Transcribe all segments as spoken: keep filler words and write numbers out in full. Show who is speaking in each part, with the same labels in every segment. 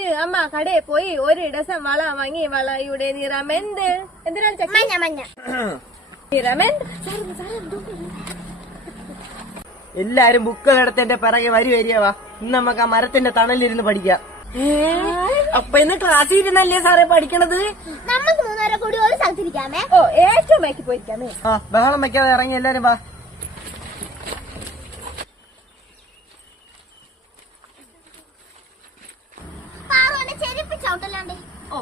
Speaker 1: അമ്മ കടയിൽ പോയി ഒരു ഡസൻ വള വാങ്ങി. വളയുടെ നിറം എന്ത്? എന്തിനാണ് മഞ്ഞ മഞ്ഞ നിറം എന്ത്?
Speaker 2: എല്ലാരും ബുക്കുകളെടുത്ത് എന്റെ പിറകെ വരി വരികവാ. ഇന്ന് നമുക്ക് ആ മരത്തിന്റെ തണലിരുന്ന് പഠിക്കാം. അപ്പൊ ഇന്ന് ക്ലാസ്സിൽ ഇരുന്നല്ലേ സാറേ പഠിക്കണത്?
Speaker 3: നമുക്ക് മൂന്നുപേരെ കൂടി ഒരു സ്ഥലത്തിരിക്കാമേ.
Speaker 1: ഓ ഏറ്റവും ബാക്കി പോയിരിക്കാമേ.
Speaker 2: ആ ബഹളം വെക്കാതെ ഇറങ്ങി എല്ലാരും വാ.
Speaker 3: ചെരുപ്പ് ചവിട്ടല്ലാണ്ട്.
Speaker 1: ഓ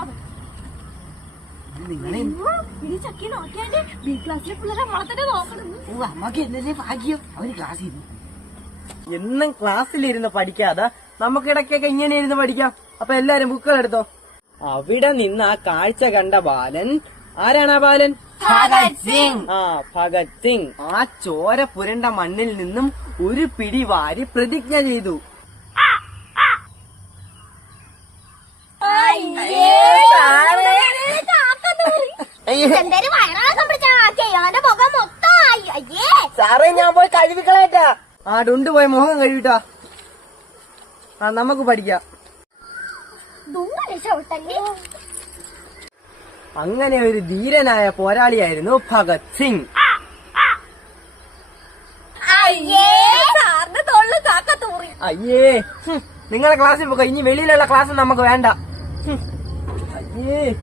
Speaker 1: ഇത് ചക്കി നോക്കിയാണ്ട് ബി ക്ലാസ്സിലെ പിള്ളേരെ നമ്മളെ തന്നെ നോക്കണം.
Speaker 2: അമ്മക്ക് എന്നല്ലേ ഭാഗ്യം അവര് ക്ലാസ്സിൽ എന്നും ക്ലാസ്സിലിരുന്ന് പഠിക്കാതെ നമുക്ക് ഇടയ്ക്കൊക്കെ ഇങ്ങനെ ഇരുന്ന് പഠിക്കാം. അപ്പൊ എല്ലാരും ബുക്കുകൾ എടുത്തോ. അവിടെ നിന്ന് ആ കാഴ്ച കണ്ട ബാലൻ ആരാണ്? ആ ബാലൻ
Speaker 1: ഭഗത് സിംഗ്.
Speaker 2: ആ ഭഗത് സിംഗ് ആ ചോര പുരണ്ട മണ്ണിൽ നിന്നും ഒരു പിടി വാരി പ്രതിജ്ഞ ചെയ്തു. സാറേ ഞാൻ പോയി കഴുകിക്കളയറ്റാ. ആ ഡുണ്ട് പോയി മുഖം കഴുകിട്ടാ. ആ നമുക്ക് പഠിക്കാം. അങ്ങനെ ഒരു ധീരനായ പോരാളിയായിരുന്നു ഭഗത് സിംഗ്. അയ്യേ നിങ്ങളെ ക്ലാസ്സിൽ പോകാം. ഇനി വെളിയിലുള്ള ക്ലാസ് നമുക്ക് വേണ്ട. അയ്യേ